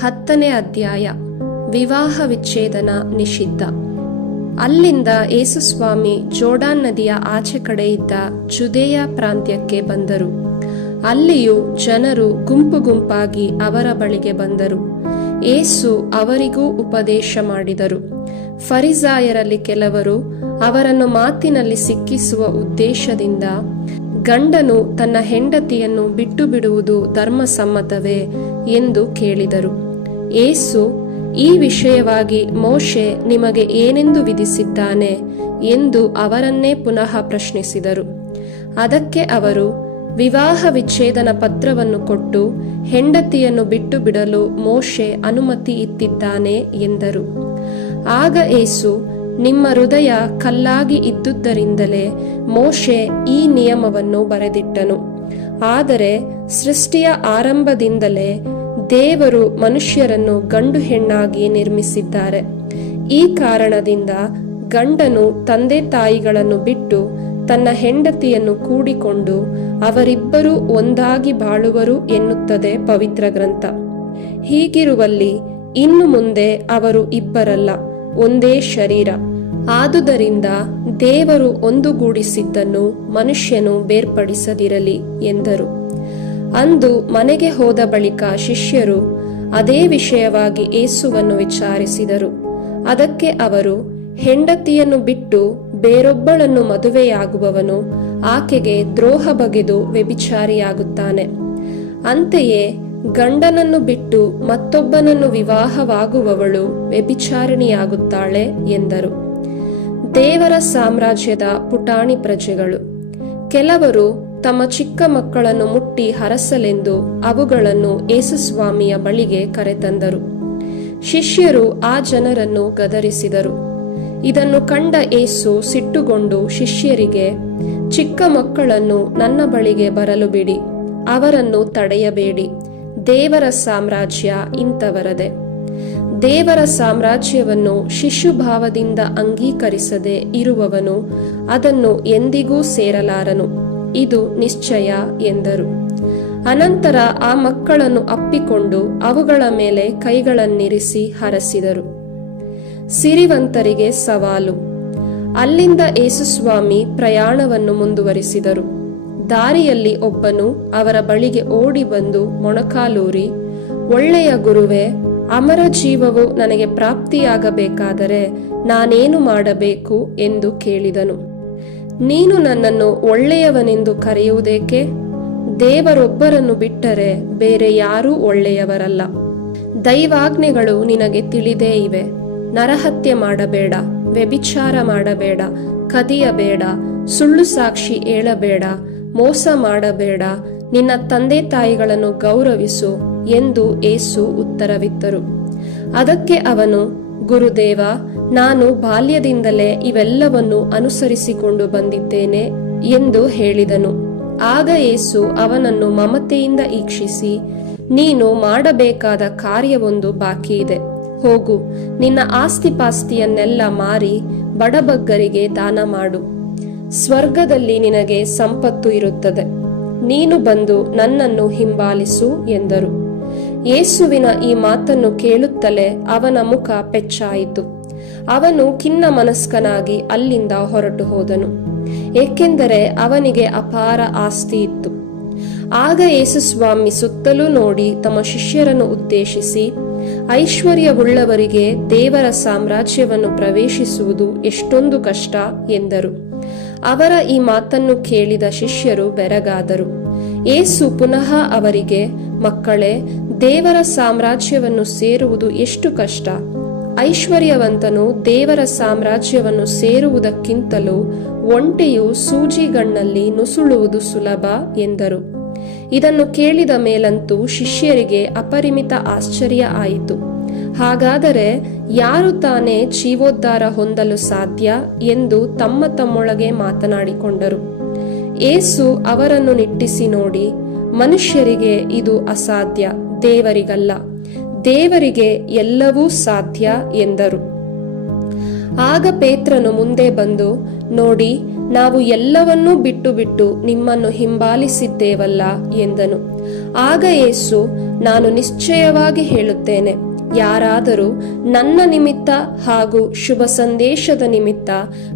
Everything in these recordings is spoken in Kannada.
ಹತ್ತನೇ ಅಧ್ಯಾಯ, ವಿವಾಹ ವಿಚ್ಛೇದನ ನಿಷಿದ್ಧ. ಅಲ್ಲಿಂದ ಯೇಸುಸ್ವಾಮಿ ಜೋಡಾನ್ ನದಿಯ ಆಚೆ ಕಡೆ ಇದ್ದ ಜುದೇಯ ಪ್ರಾಂತ್ಯಕ್ಕೆ ಬಂದರು. ಅಲ್ಲಿಯೂ ಜನರು ಗುಂಪು ಗುಂಪಾಗಿ ಅವರ ಬಳಿಗೆ ಬಂದರು. ಏಸು ಅವರಿಗೂ ಉಪದೇಶ ಮಾಡಿದರು. ಫರಿಸಾಯರಲ್ಲಿ ಕೆಲವರು ಅವರನ್ನು ಮಾತಿನಲ್ಲಿ ಸಿಕ್ಕಿಸುವ ಉದ್ದೇಶದಿಂದ ಗಂಡನು ತನ್ನ ಹೆಂಡತಿಯನ್ನು ಬಿಟ್ಟು ಬಿಡುವುದು ಧರ್ಮಸಮ್ಮತವೇ ಎಂದು ಕೇಳಿದರು. ಏಸು, ಈ ವಿಷಯವಾಗಿ ಮೋಶೆ ನಿಮಗೆ ಏನೆಂದು ವಿಧಿಸಿದ್ದಾನೆ ಎಂದು ಅವರನ್ನೇ ಪುನಃ ಪ್ರಶ್ನಿಸಿದರು. ಅದಕ್ಕೆ ಅವರು, ವಿವಾಹ ವಿಚ್ಛೇದನ ಪತ್ರವನ್ನು ಕೊಟ್ಟು ಹೆಂಡತಿಯನ್ನು ಬಿಟ್ಟು ಬಿಡಲು ಮೋಶೆ ಅನುಮತಿ ಇತ್ತಿದ್ದಾನೆ ಎಂದರು. ಆಗ ಏಸು, ನಿಮ್ಮ ಹೃದಯ ಕಲ್ಲಾಗಿ ಇದ್ದುದರಿಂದಲೇ ಮೋಶೆ ಈ ನಿಯಮವನ್ನು ಬರೆದಿಟ್ಟನು. ಆದರೆ ಸೃಷ್ಟಿಯ ಆರಂಭದಿಂದಲೇ ದೇವರು ಮನುಷ್ಯರನ್ನು ಗಂಡು ಹೆಣ್ಣಾಗಿ ನಿರ್ಮಿಸಿದ್ದಾರೆ. ಈ ಕಾರಣದಿಂದ ಗಂಡನು ತಂದೆ ತಾಯಿಗಳನ್ನು ಬಿಟ್ಟು ತನ್ನ ಹೆಂಡತಿಯನ್ನು ಕೂಡಿಕೊಂಡು ಅವರಿಬ್ಬರು ಒಂದಾಗಿ ಬಾಳುವರು ಎನ್ನುತ್ತದೆ ಪವಿತ್ರ ಗ್ರಂಥ. ಹೀಗಿರುವಲ್ಲಿ ಇನ್ನು ಮುಂದೆ ಅವರು ಇಬ್ಬರಲ್ಲ, ಒಂದೇ ಶರೀರ. ಆದುದರಿಂದ ದೇವರು ಒಂದುಗೂಡಿಸಿದ್ದನ್ನು ಮನುಷ್ಯನು ಬೇರ್ಪಡಿಸದಿರಲಿ ಎಂದರು. ಅಂದು ಮನೆಗೆ ಹೋದ ಬಳಿಕ ಶಿಷ್ಯರು ಅದೇ ವಿಷಯವಾಗಿ ಏಸುವನ್ನು ವಿಚಾರಿಸಿದರು. ಅದಕ್ಕೆ ಅವರು, ಹೆಂಡತಿಯನ್ನು ಬಿಟ್ಟು ಬೇರೊಬ್ಬಳನ್ನು ಮದುವೆಯಾಗುವವನು ಆಕೆಗೆ ದ್ರೋಹ ಬಗೆದು ವ್ಯಭಿಚಾರಿಯಾಗುತ್ತಾನೆ. ಅಂತೆಯೇ ಗಂಡನನ್ನು ಬಿಟ್ಟು ಮತ್ತೊಬ್ಬನನ್ನು ವಿವಾಹವಾಗುವವಳು ವ್ಯಭಿಚಾರಿಣಿಯಾಗುತ್ತಾಳೆ ಎಂದರು. ದೇವರ ಸಾಮ್ರಾಜ್ಯದ ಪುಟಾಣಿ ಪ್ರಜೆಗಳು. ಕೆಲವರು ತಮ್ಮ ಚಿಕ್ಕ ಮಕ್ಕಳನ್ನು ಮುಟ್ಟಿ ಹರಸಲೆಂದು ಅವುಗಳನ್ನು ಯೇಸುಸ್ವಾಮಿಯ ಬಳಿಗೆ ಕರೆತಂದರು. ಶಿಷ್ಯರು ಆ ಜನರನ್ನು ಗದರಿಸಿದರು. ಇದನ್ನು ಕಂಡ ಏಸು ಸಿಟ್ಟುಗೊಂಡು ಶಿಷ್ಯರಿಗೆ, ಚಿಕ್ಕ ಮಕ್ಕಳನ್ನು ನನ್ನ ಬಳಿಗೆ ಬರಲು ಬಿಡಿ, ಅವರನ್ನು ತಡೆಯಬೇಡಿ. ದೇವರ ಸಾಮ್ರಾಜ್ಯ ಇಂಥವರದೆ. ದೇವರ ಸಾಮ್ರಾಜ್ಯವನ್ನು ಶಿಶುಭಾವದಿಂದ ಅಂಗೀಕರಿಸದೆ ಇರುವವನು ಅದನ್ನು ಎಂದಿಗೂ ಸೇರಲಾರನು. ಇದು ನಿಶ್ಚಯ ಎಂದರು. ಅನಂತರ ಆ ಮಕ್ಕಳನ್ನು ಅಪ್ಪಿಕೊಂಡು ಅವುಗಳ ಮೇಲೆ ಕೈಗಳನ್ನಿರಿಸಿ ಹರಸಿದರು. ಸಿರಿವಂತರಿಗೆ ಸವಾಲು. ಅಲ್ಲಿಂದ ಯೇಸುಸ್ವಾಮಿ ಪ್ರಯಾಣವನ್ನು ಮುಂದುವರಿಸಿದರು. ದಾರಿಯಲ್ಲಿ ಒಬ್ಬನು ಅವರ ಬಳಿಗೆ ಓಡಿ ಬಂದು ಮೊಣಕಾಲೂರಿ, ಒಳ್ಳೆಯ ಗುರುವೇ, ಅಮರ ಜೀವವು ನನಗೆ ಪ್ರಾಪ್ತಿಯಾಗಬೇಕಾದರೆ ನಾನೇನು ಮಾಡಬೇಕು? ಎಂದು ಕೇಳಿದನು. ನೀನು ನನ್ನನ್ನು ಒಳ್ಳೆಯವನೆಂದು ಕರೆಯುವುದೇಕೆ? ದೇವರೊಬ್ಬರನ್ನು ಬಿಟ್ಟರೆ ಬೇರೆ ಯಾರೂ ಒಳ್ಳೆಯವರಲ್ಲ. ದೈವಾಜ್ಞೆಗಳು ನಿನಗೆ ತಿಳಿದೇ ಇವೆ. ನರಹತ್ಯೆ ಮಾಡಬೇಡ, ವ್ಯಭಿಚಾರ ಮಾಡಬೇಡ, ಕದಿಯಬೇಡ, ಸುಳ್ಳು ಸಾಕ್ಷಿ ಹೇಳಬೇಡ, ಮೋಸ ಮಾಡಬೇಡ, ನಿನ್ನ ತಂದೆ ತಾಯಿಗಳನ್ನು ಗೌರವಿಸು ಎಂದು ಏಸು ಉತ್ತರವಿತ್ತರು. ಅದಕ್ಕೆ ಅವನು, ಗುರುದೇವ ನಾನು ಬಾಲ್ಯದಿಂದಲೇ ಇವೆಲ್ಲವನ್ನು ಅನುಸರಿಸಿಕೊಂಡು ಬಂದಿದ್ದೇನೆ ಎಂದು ಹೇಳಿದನು. ಆಗ ಏಸು ಅವನನ್ನು ಮಮತೆಯಿಂದ ಈಕ್ಷಿಸಿ, ನೀನು ಮಾಡಬೇಕಾದ ಕಾರ್ಯವೊಂದು ಬಾಕಿ ಇದೆ. ಹೋಗು, ನಿನ್ನ ಆಸ್ತಿಪಾಸ್ತಿಯನ್ನೆಲ್ಲ ಮಾರಿ ಬಡಬಗ್ಗರಿಗೆ ದಾನ ಮಾಡು. ಸ್ವರ್ಗದಲ್ಲಿ ನಿನಗೆ ಸಂಪತ್ತು ಇರುತ್ತದೆ. ನೀನು ಬಂದು ನನ್ನನ್ನು ಹಿಂಬಾಲಿಸು ಎಂದರು. ಯೇಸುವಿನ ಈ ಮಾತನ್ನು ಕೇಳುತ್ತಲೇ ಅವನ ಮುಖ ಪೆಚ್ಚಾಯಿತು. ಅವನು ಖಿನ್ನ ಮನಸ್ಕನಾಗಿ ಅಲ್ಲಿಂದ ಹೊರಟು ಹೋದನು. ಏಕೆಂದರೆ ಅವನಿಗೆ ಅಪಾರ ಆಸ್ತಿ ಇತ್ತು. ಆಗ ಯೇಸುಸ್ವಾಮಿ ಸುತ್ತಲೂ ನೋಡಿ ತಮ್ಮ ಶಿಷ್ಯರನ್ನು ಉದ್ದೇಶಿಸಿ, ಐಶ್ವರ್ಯವುಳ್ಳವರಿಗೆ ದೇವರ ಸಾಮ್ರಾಜ್ಯವನ್ನು ಪ್ರವೇಶಿಸುವುದು ಎಷ್ಟೊಂದು ಕಷ್ಟ, ಎಂದರು. ಅವರ ಈ ಮಾತನ್ನು ಕೇಳಿದ ಶಿಷ್ಯರು ಬೆರಗಾದರು. ಏಸು ಪುನಃ ಅವರಿಗೆ, ಮಕ್ಕಳೇ, ದೇವರ ಸಾಮ್ರಾಜ್ಯವನ್ನು ಸೇರುವುದು ಎಷ್ಟು ಕಷ್ಟ. ಐಶ್ವರ್ಯವಂತನು ದೇವರ ಸಾಮ್ರಾಜ್ಯವನ್ನು ಸೇರುವುದಕ್ಕಿಂತಲೂ ಒಂಟೆಯು ಸೂಜಿಗಣ್ಣಲ್ಲಿ ನುಸುಳುವುದು ಸುಲಭ ಎಂದರು. ಇದನ್ನು ಕೇಳಿದ ಮೇಲಂತೂ ಶಿಷ್ಯರಿಗೆ ಅಪರಿಮಿತ ಆಶ್ಚರ್ಯ ಆಯಿತು. ಹಾಗಾದರೆ ಯಾರು ತಾನೇ ಜೀವೋದ್ಧಾರ ಹೊಂದಲು ಸಾಧ್ಯ ಎಂದು ತಮ್ಮ ತಮ್ಮೊಳಗೆ ಮಾತನಾಡಿಕೊಂಡರು. ಏಸು ಅವರನ್ನು ನಿಟ್ಟಿಸಿ ನೋಡಿ, ಮನುಷ್ಯರಿಗೆ ಇದು ಅಸಾಧ್ಯ, ದೇವರಿಗಲ್ಲ. ದೇವರಿಗೆ ಎಲ್ಲವೂ ಸಾಧ್ಯ ಎಂದರು. ಆಗ ಪೇತ್ರನು ಮುಂದೆ ಬಂದು, ನೋಡಿ, ನಾವು ಎಲ್ಲವನ್ನೂ ಬಿಟ್ಟು ಬಿಟ್ಟು ನಿಮ್ಮನ್ನು ಹಿಂಬಾಲಿಸಿದ್ದೇವಲ್ಲ ಎಂದನು. ಆಗ ಯೇಸು, ನಾನು ನಿಶ್ಚಯವಾಗಿ ಹೇಳುತ್ತೇನೆ, ಯಾರಾದರೂ ನನ್ನ ನಿಮಿತ್ತ ಹಾಗೂ ಶುಭ ಸಂದೇಶದ ನಿಮಿತ್ತ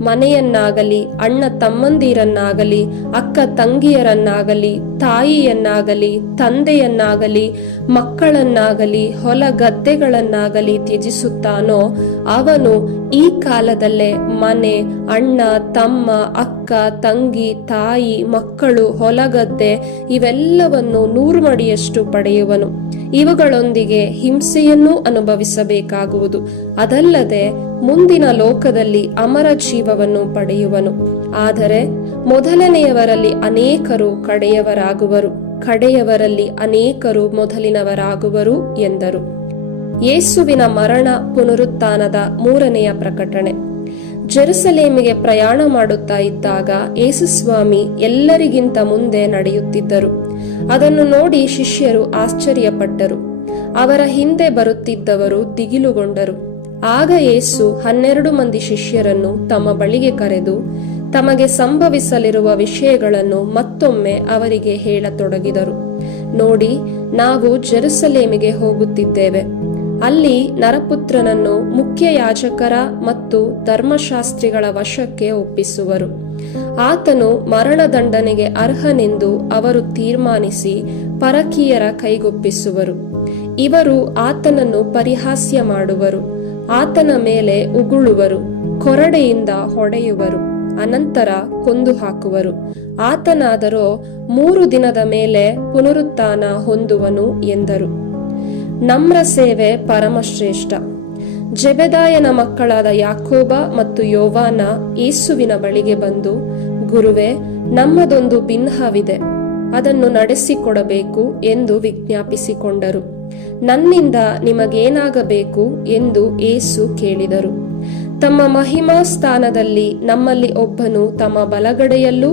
ಮನೆಯನ್ನಾಗಲಿ, ಅಣ್ಣ ತಮ್ಮಂದಿರನ್ನಾಗಲಿ, ಅಕ್ಕ ತಂಗಿಯರನ್ನಾಗಲಿ ತಾಯಿಯನ್ನಾಗಲಿ, ತಂದೆಯನ್ನಾಗಲಿ, ಮಕ್ಕಳನ್ನಾಗಲಿ, ಹೊಲ ಗದ್ದೆಗಳನ್ನಾಗಲಿ ತ್ಯಜಿಸುತ್ತಾನೋ ಅವನು ಈ ಕಾಲದಲ್ಲೇ ಮನೆ, ಅಣ್ಣ, ತಮ್ಮ, ಅಕ್ಕ, ತಂಗಿ, ತಾಯಿ, ಮಕ್ಕಳು ಹೊಲಗದ್ದೆ ಇವೆಲ್ಲವನ್ನು ನೂರು ಮಡಿಯಷ್ಟು ಪಡೆಯುವನು. ಇವುಗಳೊಂದಿಗೆ ಹಿಂಸೆಯನ್ನೂ ಅನುಭವಿಸಬೇಕಾಗುವುದು. ಅದಲ್ಲದೆ ಮುಂದಿನ ಲೋಕದಲ್ಲಿ ಅಮರ ಜೀವವನ್ನು ಪಡೆಯುವನು. ಆದರೆ ಮೊದಲನೆಯವರಲ್ಲಿ ಅನೇಕರು ಕಡೆಯವರಾಗುವರು ಕಡೆಯವರಲ್ಲಿ ಅನೇಕರು ಮೊದಲಿನವರಾಗುವರು ಎಂದರು. ಯೇಸುವಿನ ಮರಣ ಪುನರುತ್ಥಾನದ ಮೂರನೆಯ ಪ್ರಕಟಣೆ. ಜೆರುಸಲೇಮಿಗೆ ಪ್ರಯಾಣ ಮಾಡುತ್ತಾ ಇದ್ದಾಗ ಯೇಸುಸ್ವಾಮಿ ಎಲ್ಲರಿಗಿಂತ ಮುಂದೆ ನಡೆಯುತ್ತಿದ್ದರು. ಅದನ್ನು ನೋಡಿ ಶಿಷ್ಯರು ಆಶ್ಚರ್ಯಪಟ್ಟರು. ಅವರ ಹಿಂದೆ ಬರುತ್ತಿದ್ದವರು ದಿಗಿಲುಗೊಂಡರು. ಆಗ ಯೇಸು ಹನ್ನೆರಡು ಮಂದಿ ಶಿಷ್ಯರನ್ನು ತಮ್ಮ ಬಳಿಗೆ ಕರೆದು ತಮಗೆ ಸಂಭವಿಸಲಿರುವ ವಿಷಯಗಳನ್ನು ಮತ್ತೊಮ್ಮೆ ಅವರಿಗೆ ಹೇಳತೊಡಗಿದರು. ನೋಡಿ, ನಾವು ಜೆರುಸಲೇಮಿಗೆ ಹೋಗುತ್ತಿದ್ದೇವೆ. ಅಲ್ಲಿ ನರಪುತ್ರನನ್ನು ಮುಖ್ಯ ಯಾಜಕರ ಮತ್ತು ಧರ್ಮಶಾಸ್ತ್ರಿಗಳ ವಶಕ್ಕೆ ಒಪ್ಪಿಸುವರು. ಆತನು ಮರಣದಂಡನೆಗೆ ಅರ್ಹನೆಂದು ಅವರು ತೀರ್ಮಾನಿಸಿ ಪರಕೀಯರ ಕೈಗೊಪ್ಪಿಸುವರು. ಇವರು ಆತನನ್ನು ಪರಿಹಾಸ್ಯ ಮಾಡುವರು. ಆತನ ಮೇಲೆ ಉಗುಳುವರು, ಕೊರಡೆಯಿಂದ ಹೊಡೆಯುವರು. ಅನಂತರ ಕೊಂದು ಹಾಕುವರು ಆತನಾದರೋ ಮೂರು ದಿನದ ಮೇಲೆ ಪುನರುತ್ಥಾನ ಹೊಂದುವನು ಎಂದರು. ನಮ್ರ ಸೇವೆ ಪರಮಶ್ರೇಷ್ಠ. ಜೆಬೆದಾಯನ ಮಕ್ಕಳಾದ ಯಾಕೋಬ ಮತ್ತು ಯೋವಾನ ಯೇಸುವಿನ ಬಳಿಗೆ ಬಂದು, ಗುರುವೆ, ನಮ್ಮದೊಂದು ಬಿನ್ನಹವಿದೆ ಅದನ್ನು ನಡೆಸಿಕೊಡಬೇಕು ಎಂದು ವಿಜ್ಞಾಪಿಸಿಕೊಂಡರು. ನನ್ನಿಂದ ನಿಮಗೇನಾಗಬೇಕು? ಎಂದು ಏಸು ಕೇಳಿದರು. ತಮ್ಮ ಮಹಿಮಾ ಸ್ಥಾನದಲ್ಲಿ ನಮ್ಮಲ್ಲಿ ಒಬ್ಬನು ತಮ್ಮ ಬಲಗಡೆಯಲ್ಲೂ,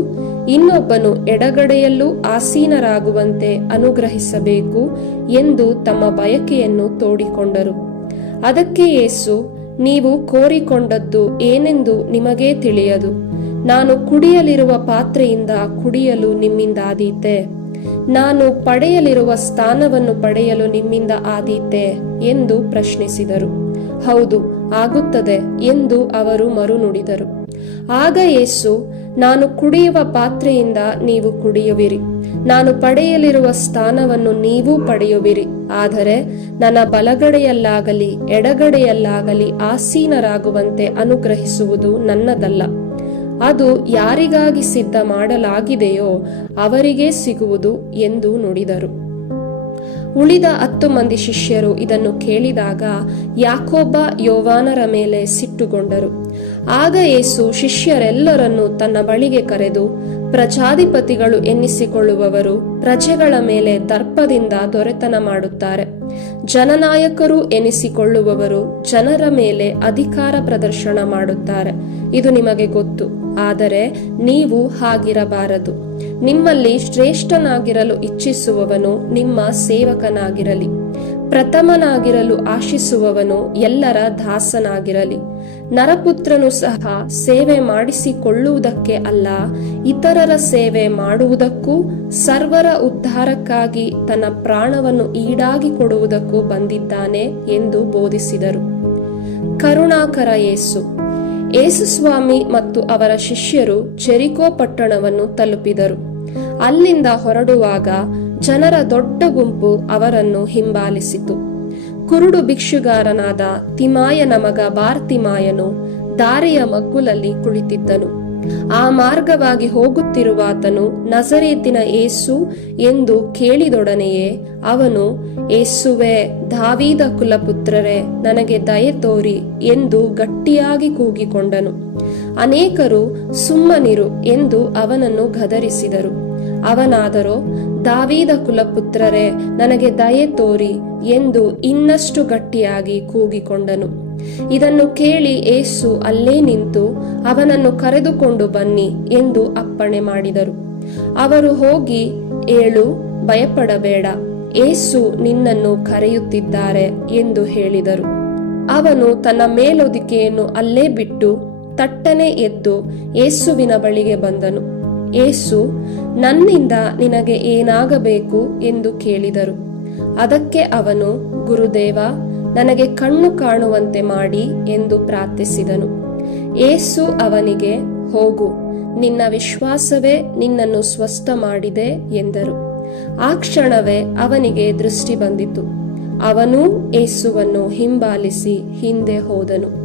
ಇನ್ನೊಬ್ಬನು ಎಡಗಡೆಯಲ್ಲೂ ಆಸೀನರಾಗುವಂತೆ ಅನುಗ್ರಹಿಸಬೇಕು ಎಂದು ತಮ್ಮ ಬಯಕೆಯನ್ನು ತೋಡಿಕೊಂಡರು. ಅದಕ್ಕೆ ಯೇಸು, ನೀವು ಕೋರಿಕೊಂಡದ್ದು ಏನೆಂದು ನಿಮಗೇ ತಿಳಿಯದು. ನಾನು ಕುಡಿಯಲಿರುವ ಪಾತ್ರೆಯಿಂದ ಕುಡಿಯಲು ನಿಮ್ಮಿಂದ ಆದೀತೆ. ನಾನು ಪಡೆಯಲಿರುವ ಸ್ಥಾನವನ್ನು ಪಡೆಯಲು ನಿಮ್ಮಿಂದ ಆದೀತೆ ಎಂದು ಪ್ರಶ್ನಿಸಿದರು. ಹೌದು, ಆಗುತ್ತದೆ ಎಂದು ಅವರು ಮರುನುಡಿದರು. ಆಗ ಯೇಸು, ನಾನು ಕುಡಿಯುವ ಪಾತ್ರೆಯಿಂದ ನೀವು ಕುಡಿಯುವಿರಿ. ನಾನು ಪಡೆಯಲಿರುವ ಸ್ಥಾನವನ್ನು ನೀವು ಪಡೆಯುವಿರಿ. ಆದರೆ ನನ್ನ ಬಲಗಡೆಯಲ್ಲಾಗಲಿ, ಎಡಗಡೆಯಲ್ಲಾಗಲಿ ಆಸೀನರಾಗುವಂತೆ ಅನುಗ್ರಹಿಸುವುದು ನನ್ನದಲ್ಲ. ಅದು ಯಾರಿಗಾಗಿ ಸಿದ್ಧ ಮಾಡಲಾಗಿದೆಯೋ ಅವರಿಗೇ ಸಿಗುವುದು ಎಂದು ನುಡಿದರು. ಉಳಿದ ಹತ್ತು ಮಂದಿ ಶಿಷ್ಯರು ಇದನ್ನು ಕೇಳಿದಾಗ ಯಾಕೋಬ ಯೋವಾನರ ಮೇಲೆ ಸಿಟ್ಟುಗೊಂಡರು. ಆಗ ಯೇಸು ಶಿಷ್ಯರೆಲ್ಲರನ್ನು ತನ್ನ ಬಳಿಗೆ ಕರೆದು ಪ್ರಜಾಧಿಪತಿಗಳು ಎನ್ನಿಸಿಕೊಳ್ಳುವವರು ಪ್ರಜೆಗಳ ಮೇಲೆ ದರ್ಪದಿಂದ ದೊರೆತನ ಮಾಡುತ್ತಾರೆ. ಜನನಾಯಕರು ಎನಿಸಿಕೊಳ್ಳುವವರು ಜನರ ಮೇಲೆ ಅಧಿಕಾರ ಪ್ರದರ್ಶನ ಮಾಡುತ್ತಾರೆ. ಇದು ನಿಮಗೆ ಗೊತ್ತು. ಆದರೆ ನೀವು ಹಾಗಿರಬಾರದು. ನಿಮ್ಮಲ್ಲಿ ಶ್ರೇಷ್ಠನಾಗಿರಲು ಇಚ್ಛಿಸುವವನು ನಿಮ್ಮ ಸೇವಕನಾಗಿರಲಿ. ಪ್ರಥಮನಾಗಿರಲು ಆಶಿಸುವವನು ಎಲ್ಲರ ದಾಸನಾಗಿರಲಿ. ನರಪುತ್ರನು ಸಹ ಸೇವೆ ಮಾಡಿಸಿಕೊಳ್ಳುವುದಕ್ಕೆ ಅಲ್ಲ, ಇತರರ ಸೇವೆ ಮಾಡುವುದಕ್ಕೂ, ಸರ್ವರ ಉದ್ಧಾರಕ್ಕಾಗಿ ತನ್ನ ಪ್ರಾಣವನ್ನು ಈಡಾಗಿ ಕೊಡುವುದಕ್ಕೂ ಬಂದಿದ್ದಾನೆ ಎಂದು ಬೋಧಿಸಿದರು. ಕರುಣಾಕರ ಯೇಸು. ಏಸುಸ್ವಾಮಿ ಮತ್ತು ಅವರ ಶಿಷ್ಯರು ಚೆರಿಕೋ ಪಟ್ಟಣವನ್ನು ತಲುಪಿದರು. ಅಲ್ಲಿಂದ ಹೊರಡುವಾಗ ಜನರ ದೊಡ್ಡ ಗುಂಪು ಅವರನ್ನು ಹಿಂಬಾಲಿಸಿತು. ಕುರುಡು ಭಿಕ್ಷುಗಾರನಾದ ತಿಮಾಯನ ಮಗ ಬಾರ್ತಿಮಾಯನು ದಾರಿಯ ಮಗ್ಗುಲಲ್ಲಿ ಕುಳಿತಿದ್ದನು. ಆ ಮಾರ್ಗವಾಗಿ ಹೋಗುತ್ತಿರುವಾತನು ನಜರೇತಿನ ಏಸು ಎಂದು ಕೇಳಿದೊಡನೆಯೇ ಅವನು, ಏಸುವೆ, ದಾವೀದ ಕುಲಪುತ್ರರೇ, ನನಗೆ ದಯೆ ತೋರಿ ಎಂದು ಗಟ್ಟಿಯಾಗಿ ಕೂಗಿಕೊಂಡನು. ಅನೇಕರು, ಸುಮ್ಮನಿರು ಎಂದು ಅವನನ್ನು ಗದರಿಸಿದರು. ಅವನಾದರೋ ದಾವೀದ ಕುಲಪುತ್ರರೇ, ನನಗೆ ದಯೆ ತೋರಿ ಎಂದು ಇನ್ನಷ್ಟು ಗಟ್ಟಿಯಾಗಿ ಕೂಗಿಕೊಂಡನು. ಇದನ್ನು ಕೇಳಿ ಏಸು ಅಲ್ಲೇ ನಿಂತು, ಅವನನ್ನು ಕರೆದುಕೊಂಡು ಬನ್ನಿ ಎಂದು ಅಪ್ಪಣೆ ಮಾಡಿದರು. ಅವರು ಹೋಗಿ, ಏಳು, ಭಯಪಡಬೇಡ ಏಸು ನಿನ್ನನ್ನು ಕರೆಯುತ್ತಿದ್ದಾರೆ ಎಂದು ಹೇಳಿದರು. ಅವನು ತನ್ನ ಮೇಲೊದಿಕೆಯನ್ನು ಅಲ್ಲೇ ಬಿಟ್ಟು, ತಟ್ಟನೆ ಎದ್ದು ಏಸುವಿನ ಬಳಿಗೆ ಬಂದನು. ಏಸು, ನನ್ನಿಂದ ನಿನಗೆ ಏನಾಗಬೇಕು ಎಂದು ಕೇಳಿದರು. ಅದಕ್ಕೆ ಅವನು, ಗುರುದೇವ, ನನಗೆ ಕಣ್ಣು ಕಾಣುವಂತೆ ಮಾಡಿ ಎಂದು ಪ್ರಾರ್ಥಿಸಿದನು. ಏಸು ಅವನಿಗೆ, ಹೋಗು, ನಿನ್ನ ವಿಶ್ವಾಸವೇ ನಿನ್ನನ್ನು ಸ್ವಸ್ಥ ಮಾಡಿದೆ ಎಂದರು. ಆ ಕ್ಷಣವೇ ಅವನಿಗೆ ದೃಷ್ಟಿ ಬಂದಿತು. ಅವನೂ ಏಸುವನ್ನು ಹಿಂಬಾಲಿಸಿ ಹಿಂದೆ ಹೋದನು.